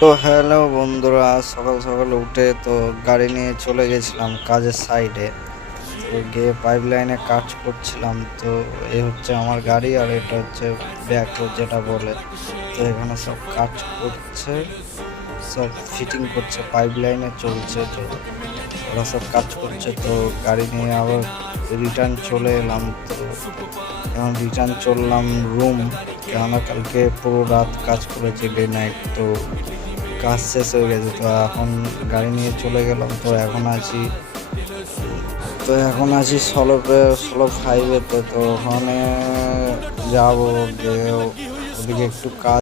তো হ্যালো বন্ধুরা, সকাল সকাল উঠে তো গাড়ি নিয়ে চলে গেছিলাম কাজের সাইডে। তো গিয়ে পাইপ লাইনে কাজ করছিলাম। তো এ হচ্ছে আমার গাড়ি আর এটা হচ্ছে ব্যাকহো যেটা বলে। তো এখানে সব কাজ করছে, সব ফিটিং করছে, পাইপ লাইনে চলছে। তো ওরা সব কাজ করছে, তো গাড়ি নিয়ে আবার রিটার্ন চলে এলাম। তো এখন রিটার্ন চললাম রুম, কেননা কালকে পুরো রাত কাজ করেছি, ডে নাইট। তো কাজ শেষ হয়ে গেছে, তো এখন গাড়ি নিয়ে চলে গেলাম। তো এখন আছি সলভ হাইওয়েতে। তো ওখানে যাবো, গিয়ে ওদিকে একটু কাজ